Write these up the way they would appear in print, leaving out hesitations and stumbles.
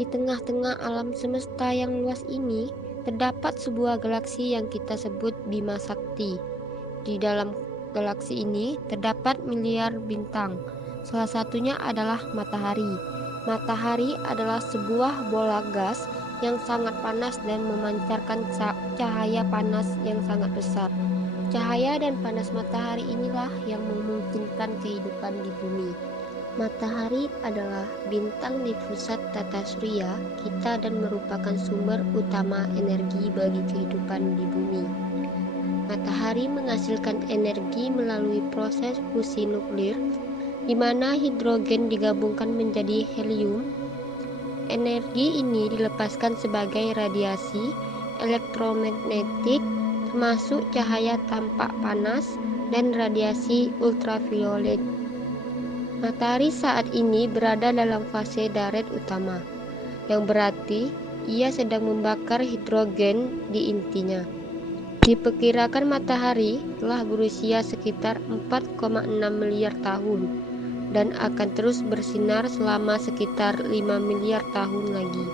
Di tengah-tengah alam semesta yang luas ini, terdapat sebuah galaksi yang kita sebut Bima Sakti. Di dalam galaksi ini terdapat miliar bintang. Salah satunya adalah matahari. Matahari adalah sebuah bola gas yang sangat panas dan memancarkan cahaya panas yang sangat besar. Cahaya dan panas matahari inilah yang memungkinkan kehidupan di bumi. Matahari adalah bintang di pusat tata surya kita dan merupakan sumber utama energi bagi kehidupan di bumi. Matahari menghasilkan energi melalui proses fusi nuklir, di mana hidrogen digabungkan menjadi helium. Energi ini dilepaskan sebagai radiasi elektromagnetik, termasuk cahaya tampak panas dan radiasi ultraviolet. Matahari saat ini berada dalam fase daret utama, yang berarti ia sedang membakar hidrogen di intinya. Diperkirakan matahari telah berusia sekitar 4,6 miliar tahun dan akan terus bersinar selama sekitar 5 miliar tahun lagi.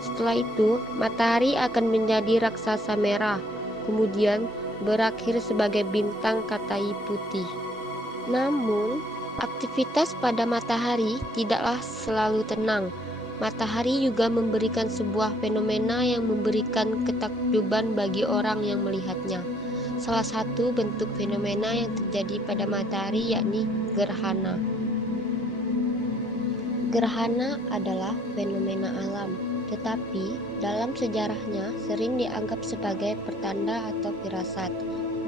Setelah itu, matahari akan menjadi raksasa merah, kemudian berakhir sebagai bintang Katai putih. Namun, aktivitas pada matahari tidaklah selalu tenang. Matahari juga memberikan sebuah fenomena yang memberikan ketakjuban bagi orang yang melihatnya. Salah satu bentuk fenomena yang terjadi pada matahari yakni gerhana. Gerhana adalah fenomena alam, tetapi dalam sejarahnya sering dianggap sebagai pertanda atau firasat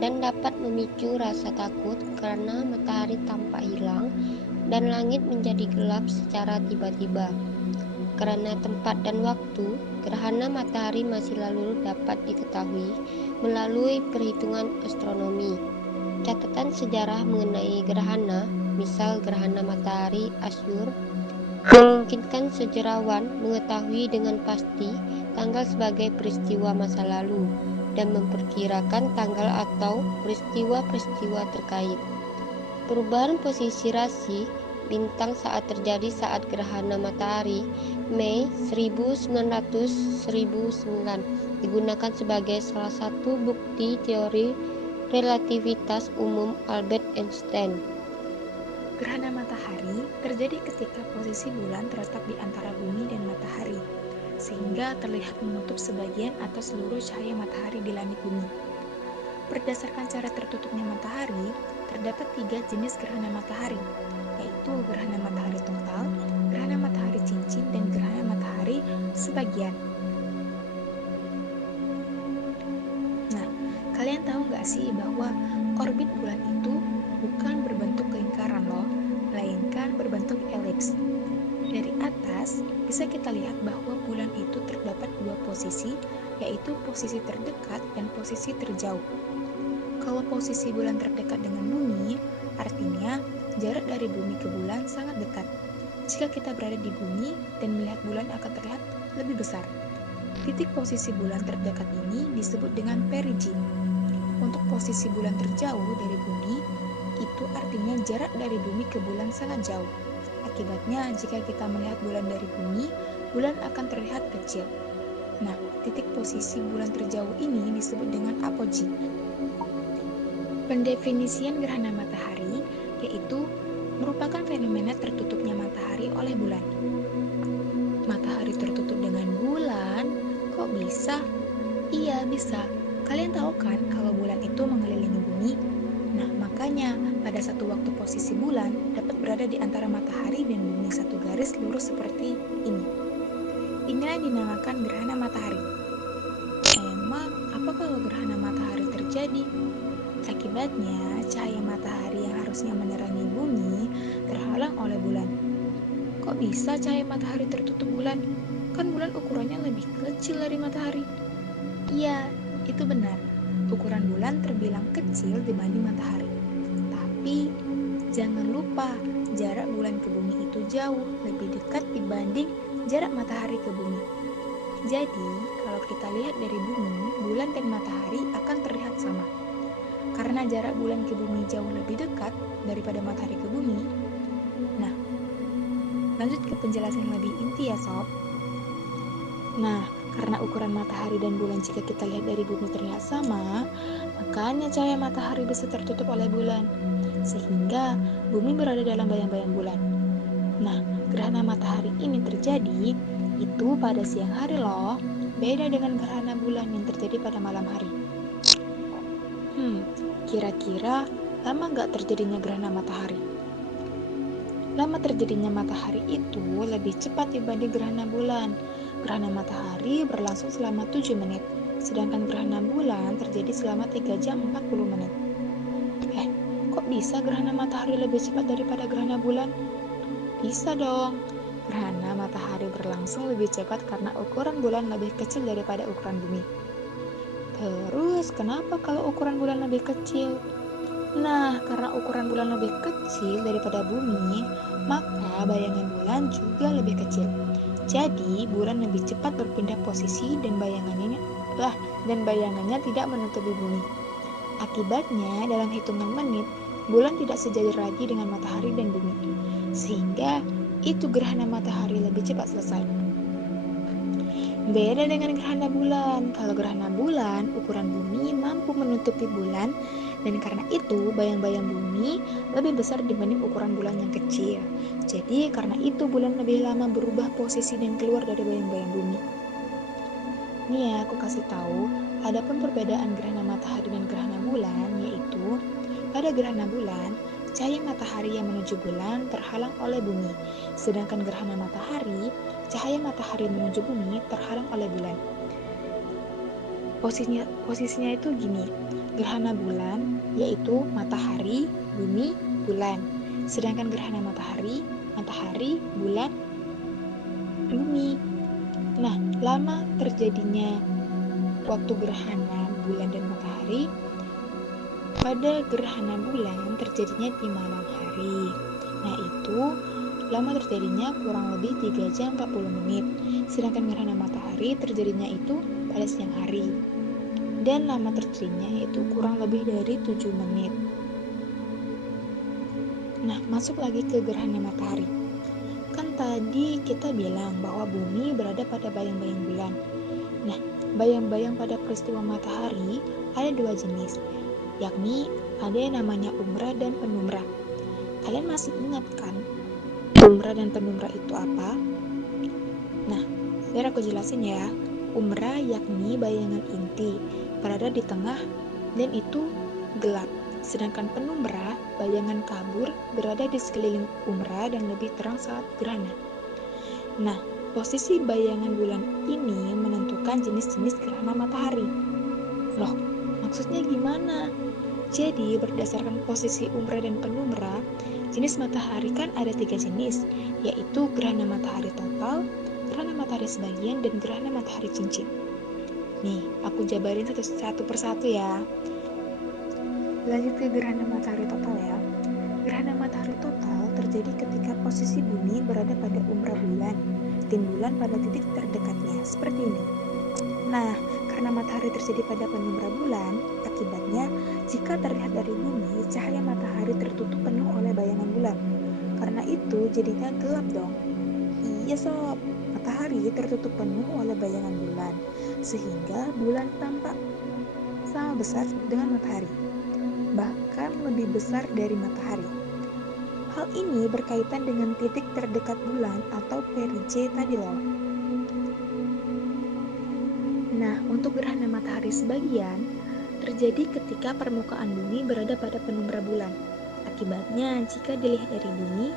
dan dapat memicu rasa takut karena matahari tampak hilang dan langit menjadi gelap secara tiba-tiba. Karena tempat dan waktu, gerhana matahari masih lalu dapat diketahui melalui perhitungan astronomi. Catatan sejarah mengenai gerhana, misal gerhana matahari Asyur, memungkinkan sejarawan mengetahui dengan pasti tanggal sebagai peristiwa masa lalu dan memperkirakan tanggal atau peristiwa-peristiwa terkait. Perubahan posisi rasi bintang saat terjadi saat gerhana matahari Mei 1909 digunakan sebagai salah satu bukti teori relativitas umum Albert Einstein. Gerhana matahari terjadi ketika posisi bulan terletak di antara bumi dan matahari, sehingga terlihat menutup sebagian atau seluruh cahaya matahari di langit bumi. Berdasarkan cara tertutupnya matahari, terdapat 3 jenis gerhana matahari, yaitu gerhana matahari total, gerhana matahari cincin, dan gerhana matahari sebagian. Nah, kalian tahu nggak sih bahwa orbit bulan itu bukan berbentuk lingkaran loh, melainkan berbentuk elips. Dari atas, bisa kita lihat bahwa bulan itu terdapat 2 posisi, yaitu posisi terdekat dan posisi terjauh. Kalau posisi bulan terdekat dengan bumi, artinya jarak dari bumi ke bulan sangat dekat. Jika kita berada di bumi dan melihat bulan akan terlihat lebih besar. Titik posisi bulan terdekat ini disebut dengan perigee. Untuk posisi bulan terjauh dari bumi, itu artinya jarak dari bumi ke bulan sangat jauh. Akibatnya, jika kita melihat bulan dari bumi, bulan akan terlihat kecil. Nah, titik posisi bulan terjauh ini disebut dengan apogee. Pendefinisian gerhana matahari yaitu merupakan fenomena tertutupnya matahari oleh bulan. Matahari tertutup dengan bulan? Kok bisa? Iya, bisa. Kalian tahu kan kalau bulan itu mengelilingi bumi? Nah, makanya pada satu waktu posisi bulan dapat berada di antara matahari dan bumi satu garis lurus seperti ini. Inilah yang dinamakan gerhana matahari. Emang, apa kalau gerhana matahari terjadi? Akibatnya, cahaya matahari yang harusnya menerangi bumi terhalang oleh bulan. Kok bisa cahaya matahari tertutup bulan? Kan bulan ukurannya lebih kecil dari matahari. Iya, itu benar. Ukuran bulan terbilang kecil dibanding matahari. Tapi, jangan lupa, jarak bulan ke bumi itu jauh lebih dekat dibanding jarak matahari ke bumi. Jadi, kalau kita lihat dari bumi, bulan dan matahari akan terlihat sama. Karena jarak bulan ke bumi jauh lebih dekat daripada matahari ke bumi. Nah, lanjut ke penjelasan lebih inti ya sob. Nah, karena ukuran matahari dan bulan jika kita lihat dari bumi terlihat sama, makanya cahaya matahari bisa tertutup oleh bulan, sehingga bumi berada dalam bayang-bayang bulan. Nah, gerhana matahari ini terjadi itu pada siang hari loh, beda dengan gerhana bulan yang terjadi pada malam hari. Kira-kira lama nggak terjadinya gerhana matahari? Lama terjadinya matahari itu lebih cepat dibanding gerhana bulan. Gerhana matahari berlangsung selama 7 menit, sedangkan gerhana bulan terjadi selama 3 jam 40 menit. Kok bisa gerhana matahari lebih cepat daripada gerhana bulan? Bisa dong. Gerhana matahari berlangsung lebih cepat karena ukuran bulan lebih kecil daripada ukuran bumi. Terus, kenapa kalau ukuran bulan lebih kecil? Nah, karena ukuran bulan lebih kecil daripada bumi, maka bayangan bulan juga lebih kecil. Jadi, bulan lebih cepat berpindah posisi dan bayangannya tidak menutupi bumi. Akibatnya, dalam hitungan menit, bulan tidak sejajar lagi dengan matahari dan bumi. Sehingga, itu gerhana matahari lebih cepat selesai. Beda dengan gerhana bulan. Kalau gerhana bulan, ukuran bumi mampu menutupi bulan, dan karena itu bayang-bayang bumi lebih besar dibanding ukuran bulan yang kecil. Jadi karena itu bulan lebih lama berubah posisi dan keluar dari bayang-bayang bumi. Nih ya, aku kasih tahu, adapun perbedaan gerhana matahari dan gerhana bulan yaitu pada gerhana bulan, cahaya matahari yang menuju bulan terhalang oleh bumi, sedangkan gerhana matahari, cahaya matahari menuju bumi terhalang oleh bulan. Posisinya itu gini, gerhana bulan yaitu matahari, bumi, bulan. Sedangkan gerhana matahari, bulan, bumi. Nah, lama terjadinya waktu gerhana bulan dan matahari, pada gerhana bulan terjadinya di malam hari. Nah, itu lama terjadinya kurang lebih 3 jam 40 menit. Sedangkan gerhana matahari terjadinya itu pada siang hari. Dan lama terjadinya yaitu kurang lebih dari 7 menit. Nah, masuk lagi ke gerhana matahari. Kan tadi kita bilang bahwa bumi berada pada bayang-bayang bulan. Nah, bayang-bayang pada peristiwa matahari ada 2 jenis, yakni ada yang namanya umbra dan penumbra. Kalian masih ingat kan umbra dan penumbra itu apa? Nah, biar aku jelasin ya. Umbra yakni bayangan inti, berada di tengah dan itu gelap. Sedangkan penumbra, bayangan kabur, berada di sekeliling umbra dan lebih terang saat gerhana. Nah, posisi bayangan bulan ini menentukan jenis-jenis gerhana matahari. Loh, maksudnya gimana? Jadi, berdasarkan posisi umbra dan penumbra, jenis matahari kan ada 3 jenis, yaitu gerhana matahari total, gerhana matahari sebagian, dan gerhana matahari cincin. Nih, aku jabarin satu persatu ya. Lanjut ke gerhana matahari total ya. Gerhana matahari total terjadi ketika posisi bumi berada pada umbra bulan dan bulan pada titik terdekatnya, seperti ini. Nah, karena matahari terjadi pada penumbra bulan, akibatnya jika terlihat dari bumi, cahaya matahari tertutup penuh oleh bayangan bulan. Karena itu jadinya gelap dong. Iya sob, matahari tertutup penuh oleh bayangan bulan, sehingga bulan tampak sama besar dengan matahari, bahkan lebih besar dari matahari. Hal ini berkaitan dengan titik terdekat bulan atau perigee tadi loh. Nah, untuk gerhana matahari sebagian terjadi ketika permukaan bumi berada pada penumbra bulan. Akibatnya, jika dilihat dari bumi,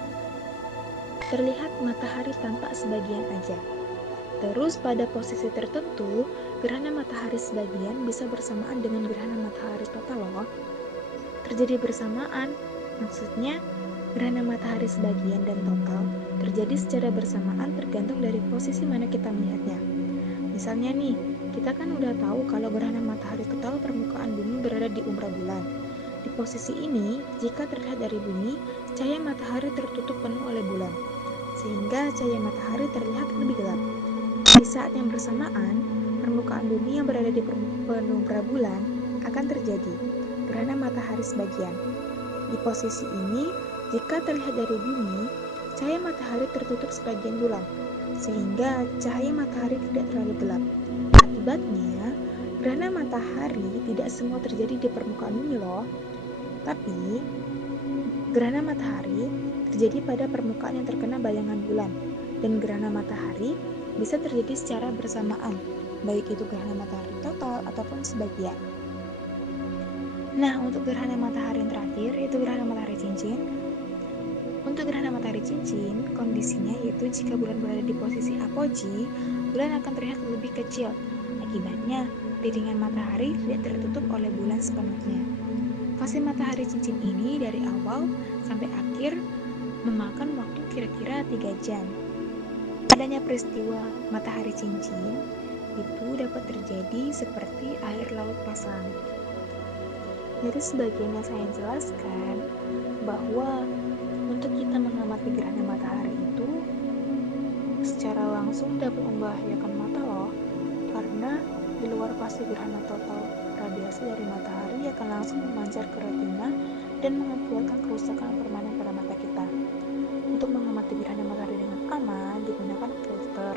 terlihat matahari tampak sebagian aja. Terus pada posisi tertentu, gerhana matahari sebagian bisa bersamaan dengan gerhana matahari total loh. Terjadi bersamaan, maksudnya gerhana matahari sebagian dan total terjadi secara bersamaan tergantung dari posisi mana kita melihatnya. Misalnya nih, kita kan udah tahu kalau gerhana matahari total permukaan bumi berada di umbra bulan. Di posisi ini, jika terlihat dari bumi, cahaya matahari tertutup penuh oleh bulan, sehingga cahaya matahari terlihat lebih gelap. Di saat yang bersamaan, permukaan bumi yang berada di penumbra bulan akan terjadi gerhana matahari sebagian. Di posisi ini, jika terlihat dari bumi, cahaya matahari tertutup sebagian bulan, sehingga cahaya matahari tidak terlalu gelap. Akibatnya, gerhana matahari tidak semua terjadi di permukaan bumi loh, tapi gerhana matahari terjadi pada permukaan yang terkena bayangan bulan, dan gerhana matahari bisa terjadi secara bersamaan, baik itu gerhana matahari total ataupun sebagian. Nah, untuk gerhana matahari yang terakhir, yaitu gerhana matahari cincin. Untuk gerhana matahari cincin, kondisinya yaitu jika bulan berada di posisi apogee, bulan akan terlihat lebih kecil. Akibatnya, piringan matahari tidak tertutup oleh bulan sepenuhnya. Fase matahari cincin ini dari awal sampai akhir memakan waktu kira-kira 3 jam. Adanya peristiwa matahari cincin itu dapat terjadi seperti air laut pasang. Dari sebagian yang saya jelaskan, bahwa untuk kita mengamati gerhana matahari itu secara langsung dapat membahayakan mata loh, karena di luar fase gerhana total, radiasi dari matahari akan langsung memancar ke retina dan mengakibatkan kerusakan permanen pada mata kita. Untuk mengamati gerhana matahari dengan aman, digunakan filter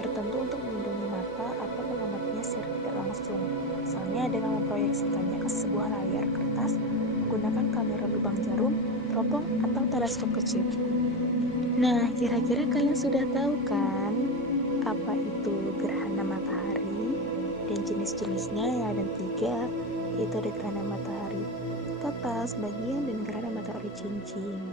tertentu untuk melindungi mata atau mengamatinya secara tidak langsung. Misalnya dengan memproyeksikannya ke sebuah layar kertas menggunakan kamera lubang jarum, teropong, atau teleskop kecil. Nah, kira-kira kalian sudah tahu kan apa itu gerhana matahari dan jenis-jenisnya? Yang ada 3, yaitu ada gerhana matahari total, sebagian, dan gerhana matahari cincin.